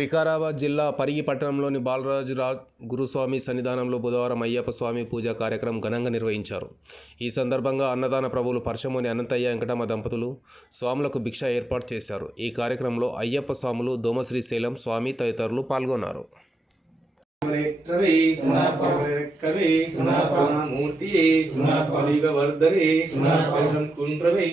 వికారాబాద్ జిల్లా పరిగి పట్టణంలోని బాలరాజు రా గురుస్వామి సన్నిధానంలో బుధవారం అయ్యప్ప స్వామి పూజా కార్యక్రమం ఘనంగా నిర్వహించారు. ఈ సందర్భంగా అన్నదాన ప్రభువులు పరశమోని అనంతయ్య వెంకటమ్మ దంపతులు స్వాములకు భిక్ష ఏర్పాటు చేశారు. ఈ కార్యక్రమంలో అయ్యప్ప స్వాములు దోమశ్రీ శైలం స్వామి తదితరులు పాల్గొన్నారు. రవి కవి మూర్తి వర్ధరి కుండ్రవి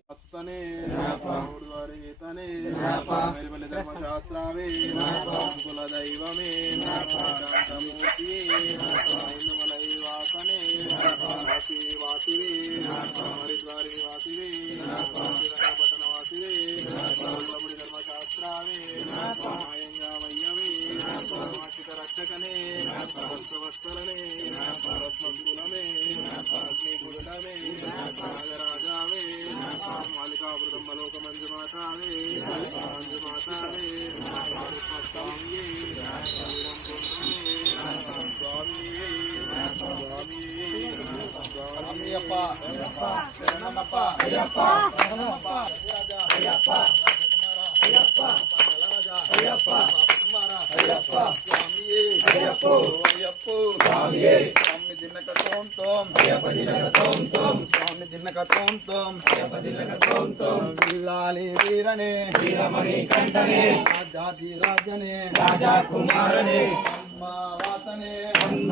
అయ్యప్ప. అయ్యప్ప. అయ్యప్ప. అయ్యప్ప. అయ్యప్ప. అయ్యప్ప. అయ్యప్ప స్వామియే. స్వామి దినక తోం తోం అయ్యప్ప దినక తోం తోం స్వామి దినక తోం తోం అయ్యప్ప దినక తోం తోం విల్లాలి వీరనే. వీరమణి కంఠనే. రాజాది రాజనే. రాజా కుమారనే అమ్మ అమ్మ